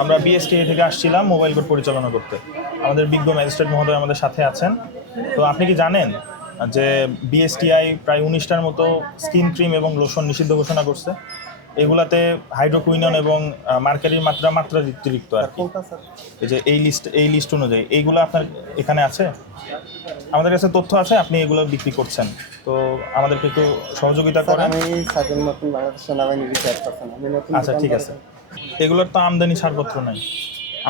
আমরা বিএসটিআই থেকে আসছিলাম মোবাইল কোর্ট পরিচালনা করতে। আমাদের বিজ্ঞ ম্যাজিস্ট্রেট মহোদয় আমাদের সাথে আছেন। তো আপনি কি জানেন যে বিএসটিআই প্রায় 19টার মতো স্কিন ক্রিম এবং লোশন নিষিদ্ধ ঘোষণা করছে? এগুলাতে হাইড্রোকুইনন এবং মার্কারির মাত্রা অতিরিক্ত আর কি। এই যে এই লিস্ট অনুযায়ী এইগুলো আপনার এখানে আছে, আমাদের কাছে তথ্য আছে, আপনি এগুলো বিক্রি করছেন। তো আমাদেরকে একটু সহযোগিতা করেন। আমি স্বাধীন নতুন বাংলাদেশ সেনাবাহিনী রিসার্চ পারসন। আমি নতুন আচ্ছা ঠিক আছে। এগুলোর তো আমদানি ছাড়পত্র নাই,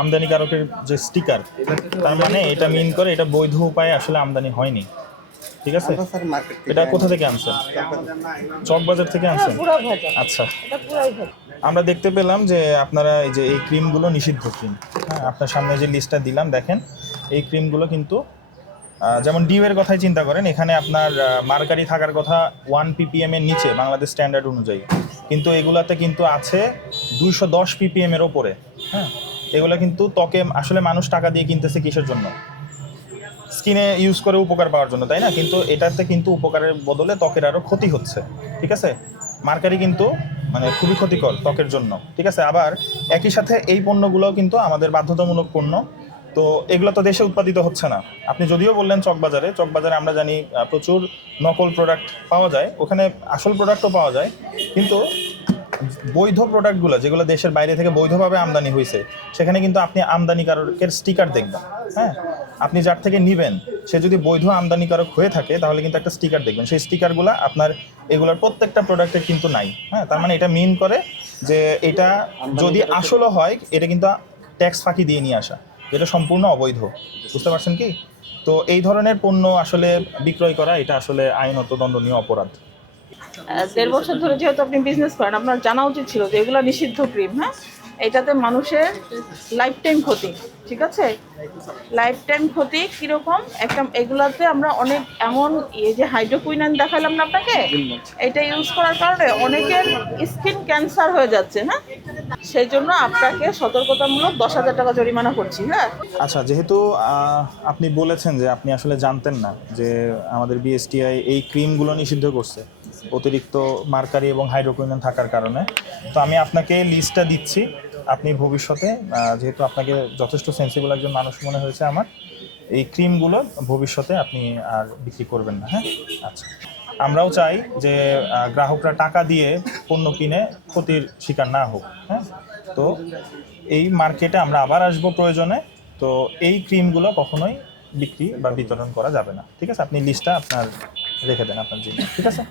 আমদানিকারকের যে স্টিকার, তার মানে এটা মিন করে এটা বৈধ উপায়ে আসলে আমদানি হয়নি। ঠিক আছে, স্যার মার্কেট এটা কোথা থেকে আনছেন? চকবাজার থেকে আনছেন? আচ্ছা, আমরা দেখতে পেলাম যে আপনারা এই যে এই ক্রিমগুলো নিষিদ্ধ ক্রিম। হ্যাঁ, আপনার সামনে যে লিস্টটা দিলাম দেখেন, এই ক্রিমগুলো কিন্তু যেমন ডিউ এর কথাই চিন্তা করেন, এখানে আপনার মার্কারি থাকার কথা 1 ppm এর নিচে বাংলাদেশ স্ট্যান্ডার্ড অনুযায়ী, কিন্তু এগুলাতে কিন্তু আছে 210 ppm এর ওপরে। হ্যাঁ, এগুলো কিন্তু ত্বকে আসলে মানুষ টাকা দিয়ে কিনতেছে কিসের জন্য? স্কিনে ইউজ করে উপকার পাওয়ার জন্য, তাই না? কিন্তু এটাতে কিন্তু উপকারের বদলে ত্বকের আরও ক্ষতি হচ্ছে। ঠিক আছে, মার্কারি কিন্তু মানে খুবই ক্ষতিকর ত্বকের জন্য। ঠিক আছে, আবার একই সাথে এই পণ্যগুলোও কিন্তু আমাদের বাধ্যতামূলক পণ্য। তো এগুলো তো দেশে উৎপাদিত হচ্ছে না। আপনি যদিও বললেন চকবাজারে আমরা জানি প্রচুর নকল প্রোডাক্ট পাওয়া যায়, ওখানে আসল প্রোডাক্টও পাওয়া যায়, কিন্তু বৈধ প্রোডাক্টগুলো যেগুলো দেশের বাইরে থেকে বৈধভাবে আমদানি হয়েছে, সেখানে কিন্তু আপনি আমদানিকারকের স্টিকার দেখবেন। হ্যাঁ, আপনি যার থেকে নেবেন সে যদি বৈধ আমদানিকারক হয়ে থাকে তাহলে কিন্তু একটা স্টিকার দেখবেন, সেই স্টিকারগুলো আপনার এগুলোর প্রত্যেকটা প্রোডাক্টের কিন্তু নাই। হ্যাঁ, তার মানে এটা মিন করে যে এটা যদি আসলে হয়, এটা কিন্তু ট্যাক্স ফাঁকি দিয়ে নিয়ে আসা, যেটা সম্পূর্ণ অবৈধ। বুঝতে পারছেন কি? তো এই ধরনের পণ্য আসলে বিক্রয় করা এটা আসলে আইনত দণ্ডনীয় অপরাধ। 1.5 বছর ধরে যেহেতু আপনি বিজনেস করেন, আপনার জানা উচিত ছিল যে এগুলো নিষিদ্ধ ক্রিম। হ্যাঁ, এটাতে মানুষের লাইফ টাইম ক্ষতি। ঠিক আছে, লাইফ টাইম ক্ষতি কীরকম একটা, এগুলোতে আমরা অনেক এমন এই যে হাইড্রোকুইনন দেখালাম না আপনাকে, এটা ইউজ করার কারণে অনেকের স্কিন ক্যান্সার হয়ে যাচ্ছে। হ্যাঁ, সেই জন্য আপনাকে সতর্কতামূলক 10,000 টাকা জরিমানা করছি। হ্যাঁ, আচ্ছা, যেহেতু আপনি বলেছেন যে আপনি আসলে জানতেন না যে আমাদের বিএসটিআই এই ক্রিমগুলো নিষিদ্ধ করছে অতিরিক্ত মার্কারি এবং হাইড্রোকুইনন থাকার কারণে, তো আমি আপনাকে লিস্টটা দিচ্ছি। আপনি ভবিষ্যতে, যেহেতু আপনাকে যথেষ্ট সেন্সিবল একজন মানুষ মনে হয়েছে আমার, এই ক্রিমগুলো ভবিষ্যতে আপনি আর বিক্রি করবেন না। হ্যাঁ, আচ্ছা। আমরাও চাই যে গ্রাহকরা টাকা দিয়ে পণ্য কিনে ক্ষতির শিকার না হোক। হ্যাঁ, তো এই মার্কেটে আমরা আবার আসবো প্রয়োজনে। তো এই ক্রিমগুলো কখনোই বিক্রি বা বিতরণ করা যাবে না। ঠিক আছে, আপনি লিস্টটা আপনার রেখে দেন আপনার জন্য। ঠিক আছে।